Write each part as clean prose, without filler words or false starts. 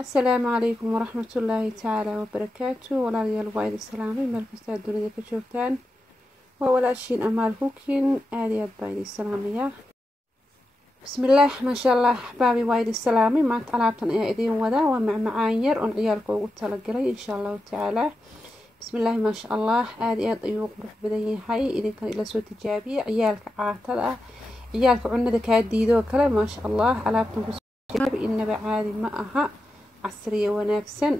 السلام عليكم ورحمة الله تعالى وبركاته. walaalyaal waa idin salaamay meel kasta aad dunida ka joogtaan. waa walaashiin Amaal Cooking, aad iyo aad baan idin salaamayaa. bismillaah maasha allah axbaabi, waa idin salaamay. maanta alaabtan ayaa idin wadaa, waa macmacaan yar oon ciyaalka ugu talagalay insha allahu tacaala. bismillaah maasha allah, aad iyo aad ayuu qurux badan yahay. idinkan ila soo tijaabiye ciyaalka caatada ah, ciyaalka cunada kaa diidoo kale. maasha allah alaabtan ku inaba caadi ma aha, casriye wanaagsan.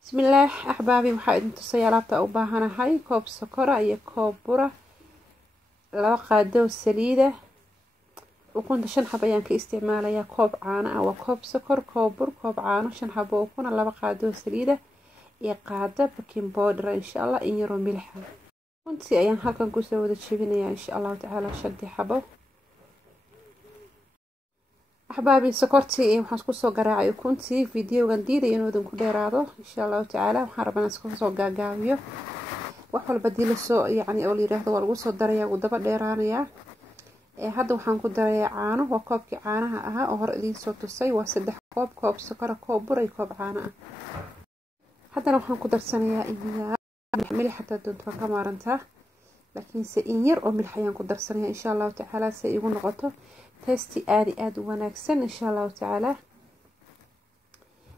bismillaah axbaabi, waxaa idin tusay alaabta u baahanahay: koob sokora iyo koob bura, 2 qaado saliida, ukunta 5 xabo ayaan ka isticmaalayaa, koob caano ah, waa koob sokor, koob bur, koob caano, 5 xabo ukuna, 2 qaado saliida iyo qaado baking powder insha allah, in yaro milix ah. ukuntii ayaan halkan kusoo wada jebinayaa insha allahu tacaala 5 xabo. axbaabi sokortii waxaan isku soo garaacay ukuntii. videogan diiday inuu idin ku dheeraado insha allahu tacaala, waxaan rabaa inaan isku soo gaagaabiyo. wax walba dii lasoo oo la yiraahdo waa lagu soo darayaa, wuu daba dheeraanayaa. hadda waxaan ku darayaa caano, waa koobkii caanaha ahaa oo hore idiin soo tusay, waa 3 koob: koob sokora, koob bur iyo koob caano ah. haddana waxaan ku darsanayaa milix, xataa doonta ka maarantaa, laakiinse in yar oo milix ayaan ku darsanayaa insha allahu tacaala si ay igu noqoto tasty aad u wanaagsan insha allahu tacaala.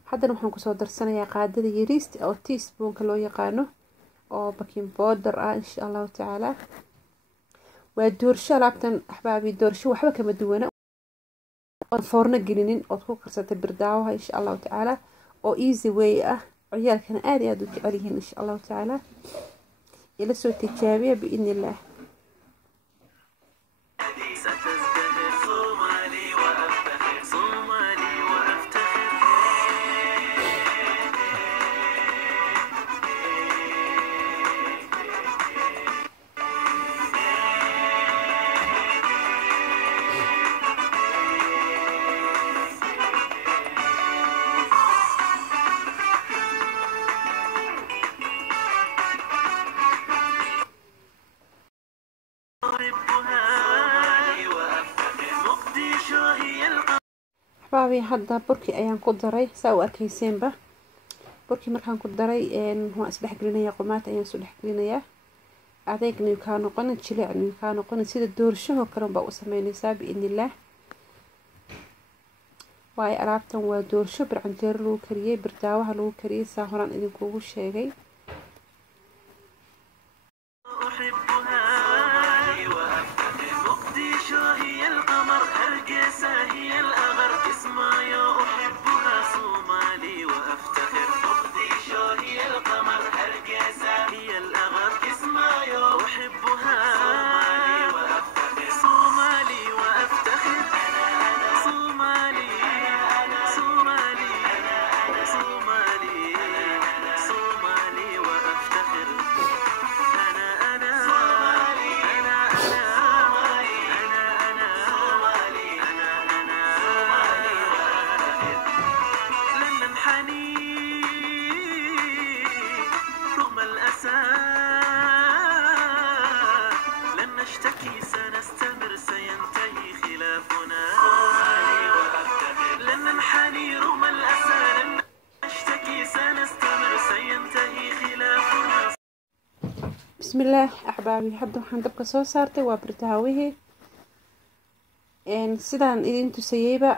haddana waxaan kusoo darsanayaa qaadada yariista oo teaspoonka loo yaqaano oo baking powder ah insha allahu tacaala. waa doorsho alaabtan axbaabi, doorsho waxba kama duwana, oon foorno gelinin ood ku karsatay birdaawaha insha allahu tacaala, oo easy way ah. ciyaalkana aad u jecel yihiin insha allahu tacaala. ila soo tijaabiya biidni illaah. axbaabi hadda burkii ayaan ku daray, saa u arkayseenba. burkii markaan ku daray waan isdhexgelinayaa, qumaata ayaan isu dhexgelinayaa. adeegna yuu kaa noqonin, jileecna yuu kaa noqonin, sida doorshahoo kale baa u sameynaysaa biidnillaah. waayo alaabtan waa doorsho bircanjeero lagu kariyey, birdaawaha lagu kariyey, saa horaan idinkugu sheegay. bismillaah axbaabi, hadda waxaan dabka soo saartay, waa birdaawihii. sidaan idin tusayeyba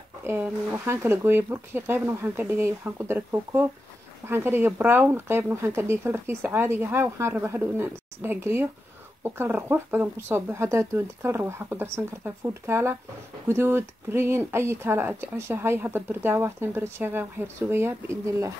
waxaan kala gooyay burkii, qaybna waxaan ka dhigay, waxaan ku daray cocoa, waxaan ka dhigay brown, qaybna waxaan ka dhigay kalarkiisa caadiga ahaa. waxaan rabaa hadhow inaan isdhexgeliyo oo kalar qurux badan kusoo baxo. haddaad doonti kalar waxaa ku darsan kartaa food kala, guduud, green, ayi kala aad jeceshahay. hadda birdaawaha temperature-ga waxay sugayaa biidnillaah.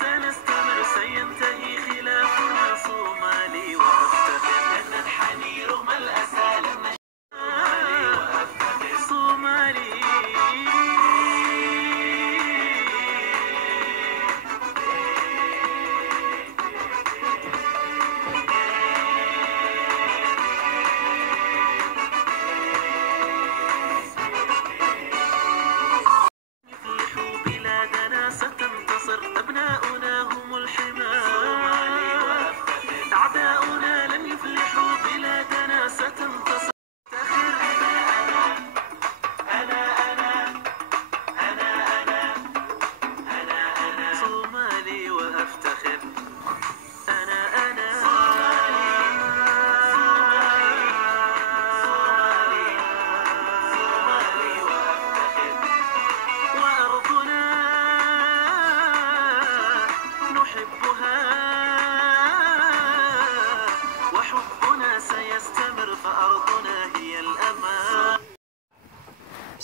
سنستمر سينتهي خلافنا صومالي وأفتخر.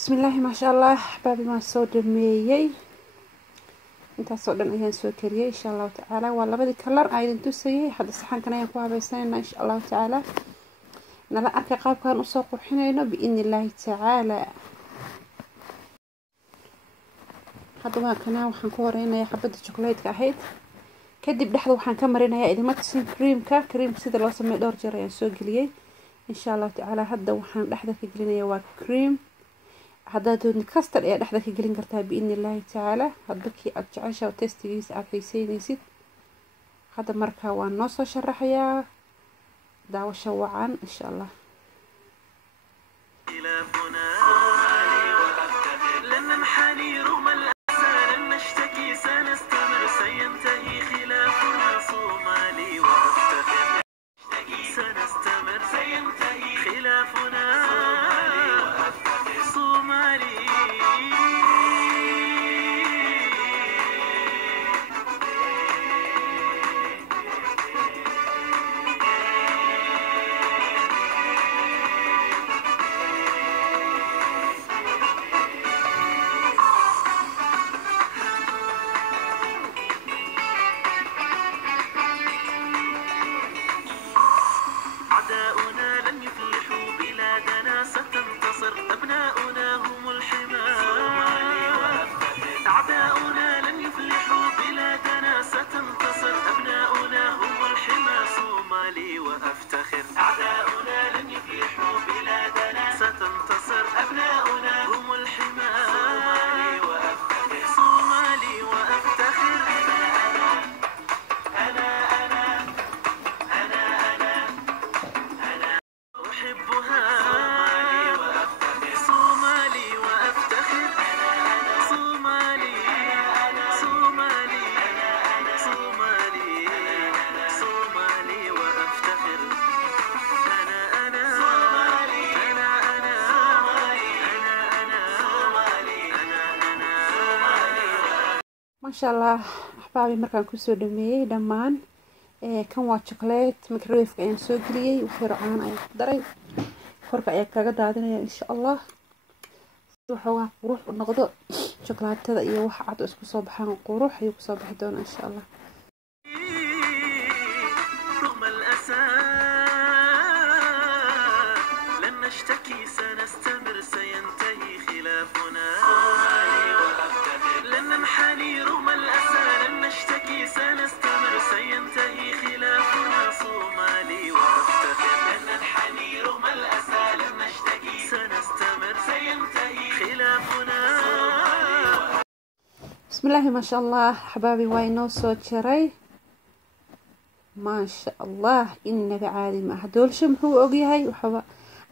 بسم الله ما شاء الله أحبابي ما soo dhameeyay intaasoo dhan ayaan soo kariyay insha Allah taala waa labadii kalar aan idin tusayay hadda saxankan ayaan ku habeysanaynaa insha Allah taala nala arka qaabkan u soo qurxinayno biidnillahi taala hadda waxaan ku horeynayaa xabada chocolate-ka ahayd kadib dhexda waxaan ka marinayaa idin matsin cream-ka sida loo sameeyo dhowr jeer ayaan soo geliyay insha Allah taala hadda waxaan dhexda ka gelinayaa waa cream haddaad doonto custard ayaa dhexda ka gelin kartaa biidnillahi taala hadba kii aad jeceshahay tastigiisa aad xiiseynaysid hadda markaa waan noo soo sharaxayaa daawasho wacan insha Allah ما شاء الله أحبابي مركان كسو دميي دمان كان waa chocolate microwave ayaan soo geliyay wixii racaan ayaan ku daray korka ayaa kaga daadinaya insha Allah wuxuu qurux u noqdo chocolatada iyo wax cad isku soo baxaan qurux ayuu ku soo bixi doonaa insha Allah بسم الله ما شاء الله حبابي واينو سو جري ما شاء الله إنك عادي ما هدول شمحو أوجيهاي وحبا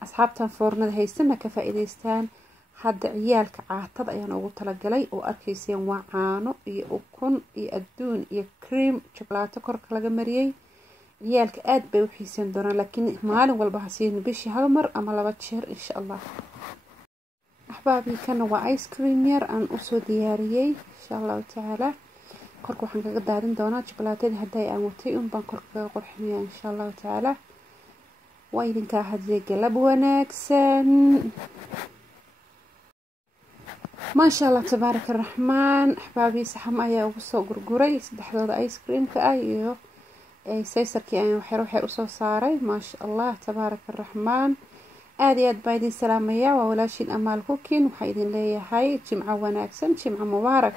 أصحابتان فورنا هيستنا كفائديستان حد عيالك عاطد أيان أوغو تلقلي وأركيسين وعانو إي أكون إي أدون إي كريم شوكولاتة كورك لغا مريي عيالك آد بيوحيسين دونا لكن مالن والبحسين بيشي هالمر أما لباتشير إن شاء الله أحبابي كانوا آيس كريم ير أن أسو دياريي إن شاء الله تعالى كورك وحن كاقا دادين دونا شوكولاتة هداي أموتي أم بان كورك قرحمية إن شاء الله تعالى وإذن كاحد زي قلب وناكسن ما شاء الله تبارك الرحمن أحبابي سحم أيا وصو قرقوري سدحدود آيس كريم كأيو سيسركي أيا وحي أسو صاري ما شاء الله تبارك الرحمن آدي بايدين سلامية وولاشين أمال كوكين وحيدين ليا هاي جمعة وناكسن جمعة مبارك.